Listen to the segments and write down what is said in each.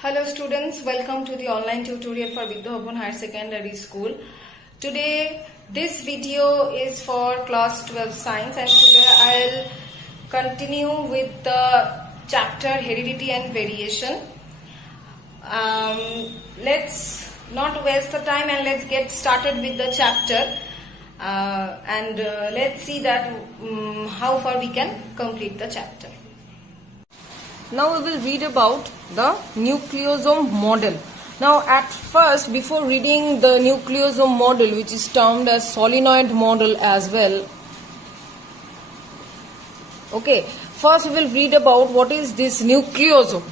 Hello students, welcome to the online tutorial for Vidya Bhavan Higher Secondary School. Today this video is for class 12 science and today I'll continue with the chapter heredity and variation. Let's not waste the time and let's get started with the chapter and let's see that how far we can complete the chapter. Now we will read about the nucleosome model. Now at first, before reading the nucleosome model, which is termed as solenoid model as well, okay, first we will read about what is this nucleosome.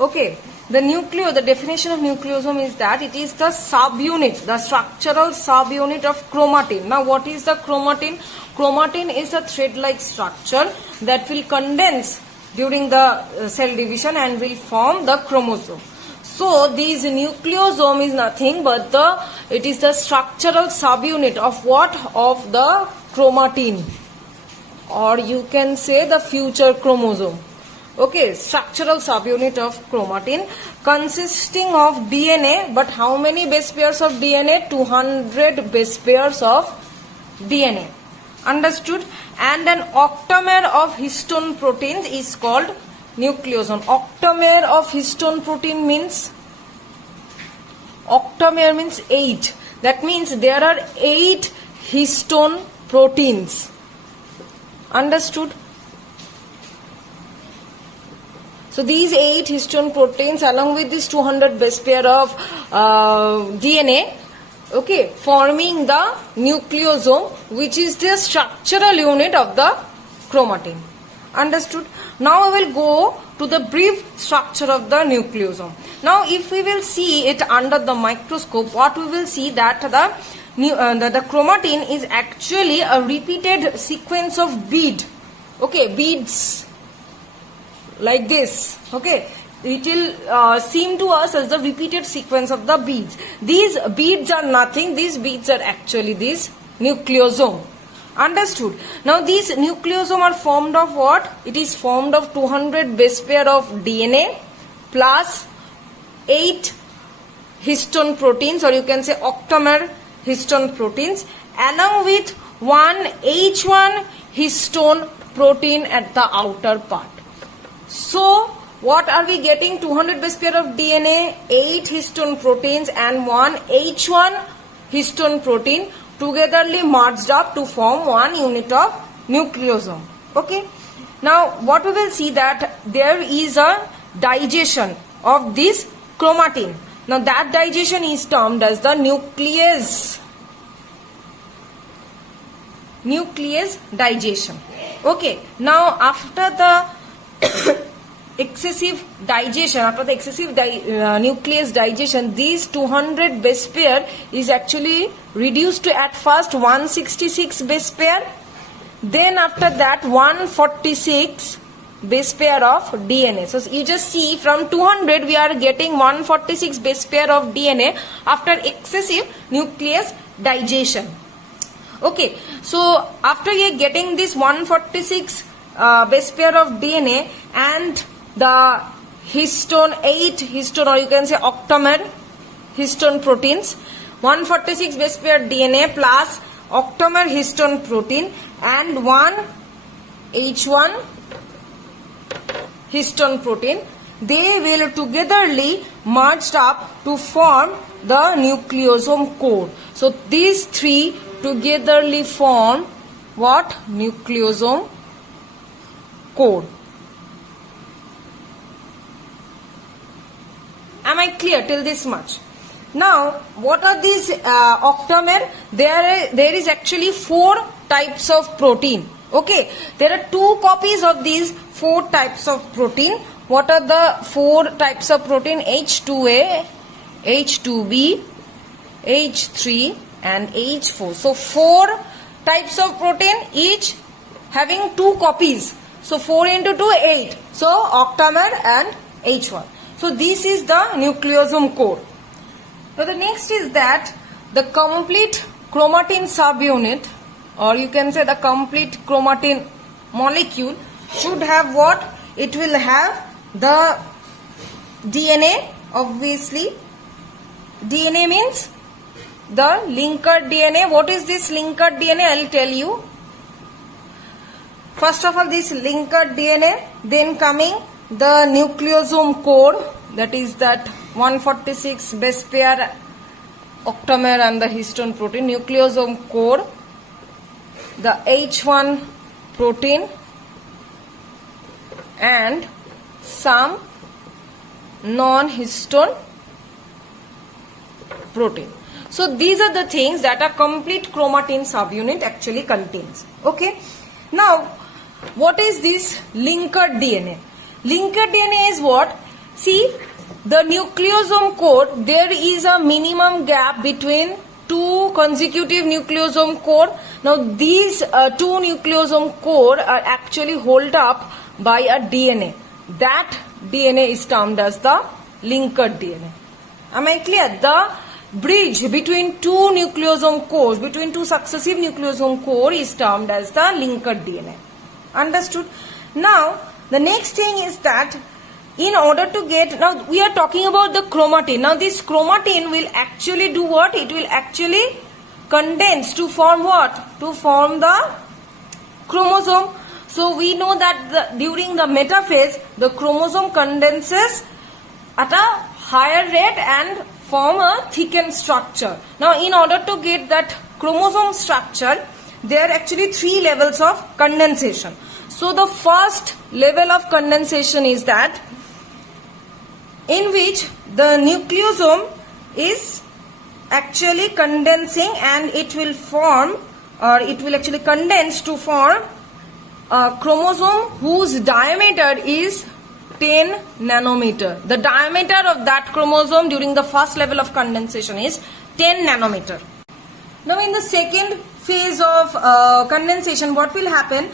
Okay, the definition of nucleosome is that it is the subunit, the structural subunit of chromatin. Now what is the chromatin? Chromatin is a thread-like structure that will condense during the cell division and will form the chromosome. So this nucleosome is nothing but it is the structural subunit of what? Of the chromatin, or you can say the future chromosome. Okay, structural subunit of chromatin consisting of DNA, but how many base pairs of DNA? 200 base pairs of DNA. Understood? And an octamer of histone proteins is called nucleosome. Octamer of histone protein means, octamer means 8. That means there are 8 histone proteins. Understood? So these 8 histone proteins along with this 200 base pair of DNA, okay, forming the nucleosome, which is the structural unit of the chromatin. Understood? Now we will go to the brief structure of the nucleosome. Now if we will see it under the microscope, what we will see that the chromatin is actually a repeated sequence of bead. Okay, beads like this. Okay, it will seem to us as the repeated sequence of the beads. These beads are nothing. These beads are actually this nucleosome. Understood? Now these nucleosome are formed of what? It is formed of 200 base pair of DNA plus 8 histone proteins, or you can say octamer histone proteins, along with one H1 histone protein at the outer part. So what are we getting? 200 base pair of DNA, 8 histone proteins and one H1 histone protein togetherly merged up to form one unit of nucleosome. Okay. Now what we will see that there is a digestion of this chromatin. Now that digestion is termed as the nuclease digestion. Okay. Now after the excessive digestion, nuclease digestion, these 200 base pair is actually reduced to at first 166 base pair. Then after that 146 base pair of DNA. So you just see from 200 we are getting 146 base pair of DNA after excessive nuclease digestion. Okay, so after you are getting this 146 base pair of DNA and the histone, 8 histone, or you can say octamer histone proteins, 146 base pair DNA plus octamer histone protein and one H1 histone protein, they will togetherly merged up to form the nucleosome core. So these three togetherly form what? Nucleosome core. Am I clear till this much? Now, what are these octamer? There is actually 4 types of protein. Okay, there are 2 copies of these 4 types of protein. What are the 4 types of protein? H2A, H2B, H3 and H4. So 4 types of protein, each having 2 copies. So 4 into 2, 8. So octamer and H1. So this is the nucleosome core. Now the next is that the complete chromatin subunit, or you can say the complete chromatin molecule should have what? It will have the DNA, obviously. DNA means the linker DNA. What is this linker DNA? I'll tell you. First of all, this linker DNA, then coming the nucleosome core, that is that 146 base pair octamer and the histone protein, nucleosome core, the H1 protein, and some non-histone protein. So these are the things that a complete chromatin subunit actually contains. Okay. Now, what is this linker DNA? Linker DNA is what? See, the nucleosome core, there is a minimum gap between two consecutive nucleosome core. Now these two nucleosome core are actually held up by a DNA. That DNA is termed as the linker DNA. Am I clear? The bridge between two nucleosome cores, between two successive nucleosome core is termed as the linker DNA. Understood? Now, the next thing is that in order to get, now we are talking about the chromatin. Now this chromatin will actually do what? It will actually condense to form what? To form the chromosome. So we know that during the metaphase, the chromosome condenses at a higher rate and form a thickened structure. Now in order to get that chromosome structure, there are actually three levels of condensation. So the first level of condensation is that in which the nucleosome is actually condensing and it will form, or it will actually condense to form a chromosome whose diameter is 10 nanometer. The diameter of that chromosome during the first level of condensation is 10 nanometer. Now in the second phase of condensation, what will happen?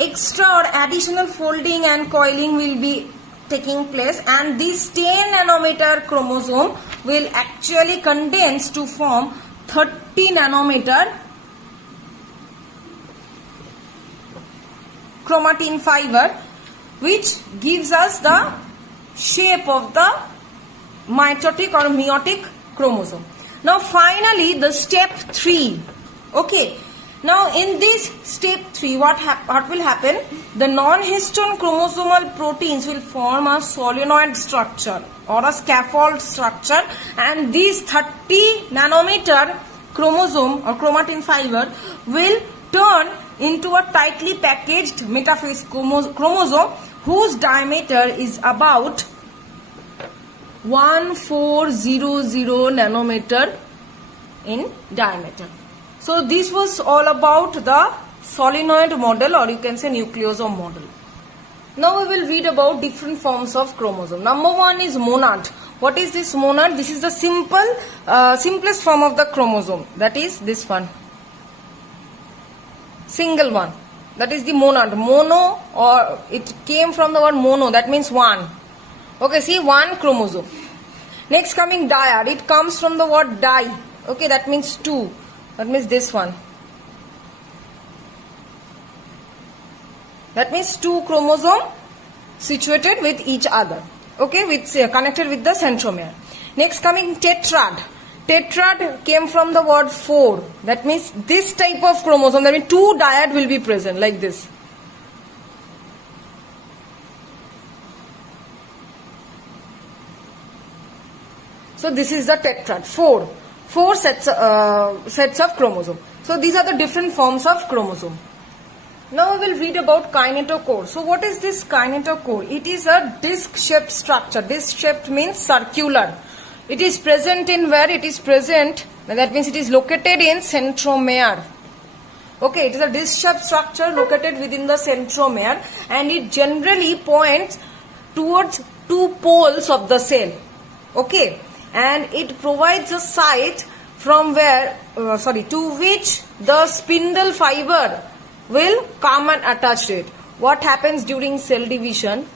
Extra or additional folding and coiling will be taking place, and this 10 nanometer chromosome will actually condense to form 30 nanometer chromatin fiber, which gives us the shape of the mitotic or meiotic chromosome. Now finally the step 3. Okay. Now in this step 3, what will happen? The non-histone chromosomal proteins will form a solenoid structure or a scaffold structure, and this 30 nanometer chromosome or chromatin fiber will turn into a tightly packaged metaphase chromosome whose diameter is about 1400 nanometer in diameter. So this was all about the solenoid model, or you can say nucleosome model. Now we will read about different forms of chromosome. Number one is monad. What is this monad? This is the simplest form of the chromosome. That is this one. Single one. That is the monad. Mono, or it came from the word mono. That means one. Okay, see, one chromosome. Next coming dyad. It comes from the word di. Okay, that means two. That means this one. That means two chromosomes situated with each other. Okay, with connected with the centromere. Next coming tetrad. Tetrad came from the word four. That means this type of chromosome. That means two dyad will be present like this. So this is the tetrad. Four sets of chromosome. So these are the different forms of chromosome. Now we will read about kinetochore. So what is this kinetochore? It is a disc-shaped structure. Disc-shaped means circular. It is present in where? It is present, that means it is located in centromere. Okay, it is a disc-shaped structure located within the centromere, and it generally points towards two poles of the cell. Okay, and it provides a site from where, to which the spindle fiber will come and attach to it. What happens during cell division?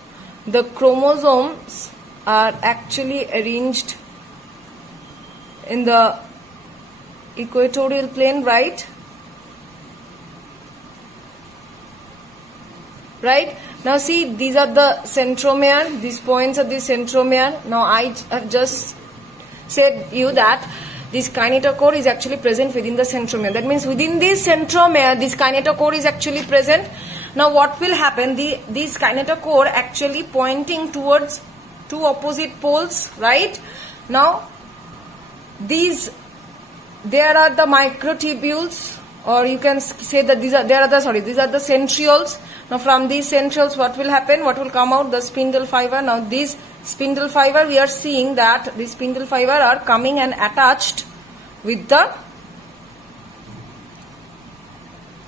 The chromosomes are actually arranged in the equatorial plane, right? Now see, these are the centromere, these points are the centromere. Now I have just said you that this kinetochore is actually present within the centromere. That means within this centromere, this kinetochore is actually present. Now what will happen? This kinetochore actually pointing towards two opposite poles, right? Now there are the microtubules, or you can say that these are the centrioles. Now from these centrioles, what will happen? What will come out? The spindle fiber. Now these spindle fiber, we are seeing that these spindle fiber are coming and attached with the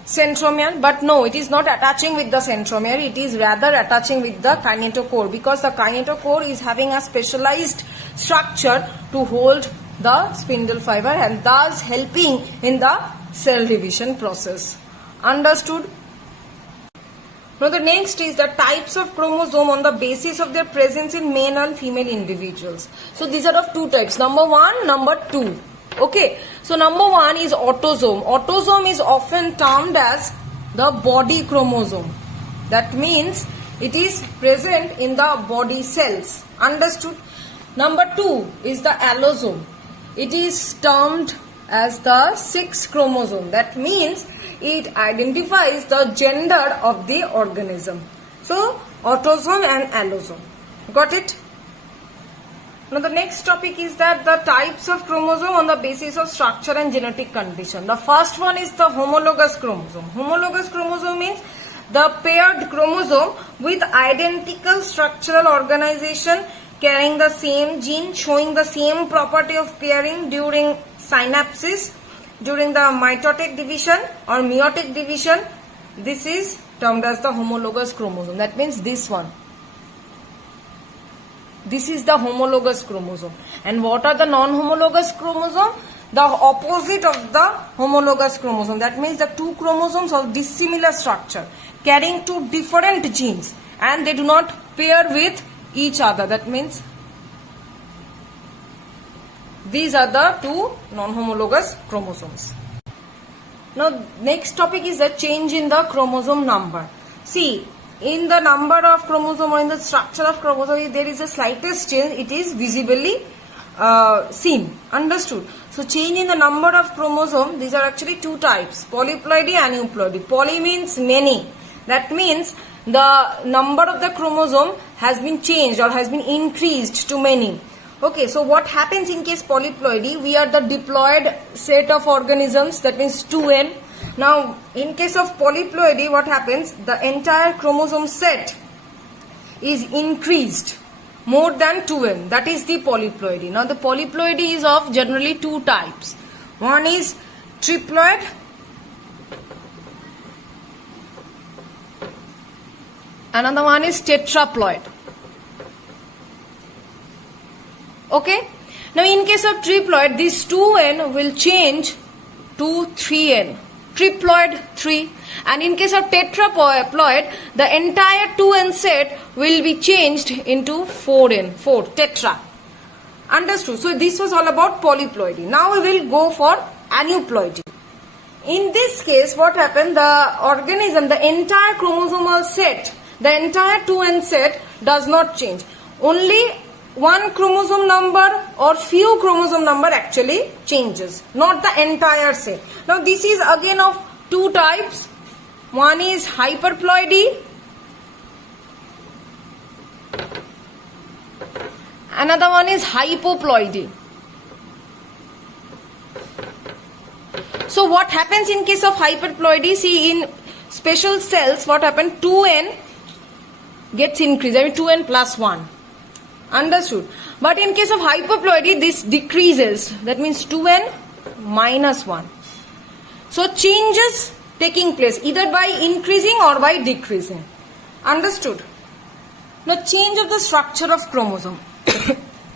centromere, but no, it is not attaching with the centromere, it is rather attaching with the kinetochore, because the kinetochore is having a specialized structure to hold the spindle fiber and thus helping in the cell division process. Understood? Now the next is the types of chromosome on the basis of their presence in male and female individuals. So these are of two types, number 1, number 2. Okay, so number 1 is autosome. Autosome is often termed as the body chromosome. That means it is present in the body cells. Understood? Number 2 is the allosome. It is termed as the sex chromosome. That means it identifies the gender of the organism. So autosome and allosome. Got it? Now the next topic is that the types of chromosome on the basis of structure and genetic condition. The first one is the homologous chromosome. Homologous chromosome means the paired chromosome with identical structural organization carrying the same gene, showing the same property of pairing during synapsis, during the mitotic division or meiotic division. This is termed as the homologous chromosome. That means this one. This is the homologous chromosome. And what are the non-homologous chromosome? The opposite of the homologous chromosome. That means the two chromosomes of dissimilar structure, carrying two different genes, and they do not pair with each other. That means these are the two non-homologous chromosomes. Now next topic is the change in the chromosome number. See, in the number of chromosome or in the structure of chromosome, if there is a slightest change, it is visibly seen. Understood? So change in the number of chromosome, these are actually two types, polyploidy and aneuploidy. Poly means many. That means the number of the chromosome has been changed or has been increased to many. Okay, so what happens in case polyploidy? We are the diploid set of organisms, that means 2n. Now, in case of polyploidy, what happens? The entire chromosome set is increased more than 2n. That is the polyploidy. Now, the polyploidy is of generally two types. One is triploid. Another one is tetraploid. Okay. Now, in case of triploid, this 2n will change to 3n. Triploid 3, and in case of tetraploid, the entire 2n set will be changed into 4n, 4, tetra. Understood? So this was all about polyploidy. Now we will go for aneuploidy. In this case, what happened? The organism, the entire chromosomal set, the entire 2n set does not change. Only one chromosome number or few chromosome number actually changes, not the entire set. Now this is again of two types. One is hyperploidy, another one is hypoploidy. So what happens in case of hyperploidy? See, in special cells, what happens? 2n gets increased, I mean 2n plus 1. Understood? But in case of hypoploidy, this decreases. That means 2n minus 1. So changes taking place either by increasing or by decreasing. Understood? Now change of the structure of chromosome.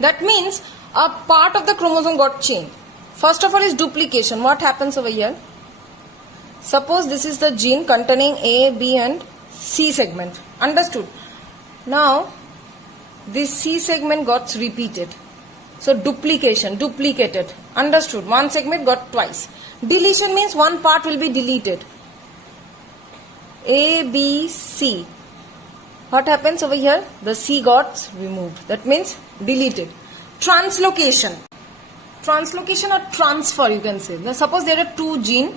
That means a part of the chromosome got changed. First of all is duplication. What happens over here? Suppose this is the gene containing A, B and C segment. Understood? Now this C segment got repeated. So duplication, duplicated. Understood? One segment got twice. Deletion means one part will be deleted. A, B, C. what happens over here? The C got removed. That means deleted. Translocation. Translocation or transfer, you can say. Now suppose there are two genes.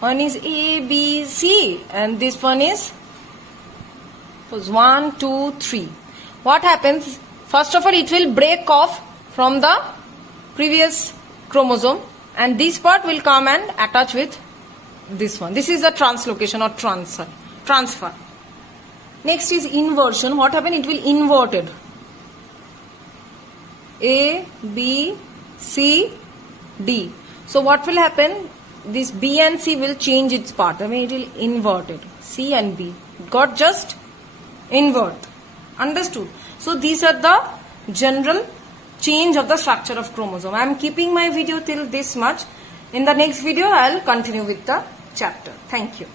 One is A, B, C, and this one is 1, 2, 3. What happens? First of all, it will break off from the previous chromosome, and this part will come and attach with this one. This is the translocation or transfer. Next is inversion. What happens? It will inverted. A, B, C, D. So what will happen? This B and C will change its part. I mean, it will inverted. C and B got just invert. Understood? So these are the general change of the structure of chromosome. I am keeping my video till this much. In the next video, I will continue with the chapter. Thank you.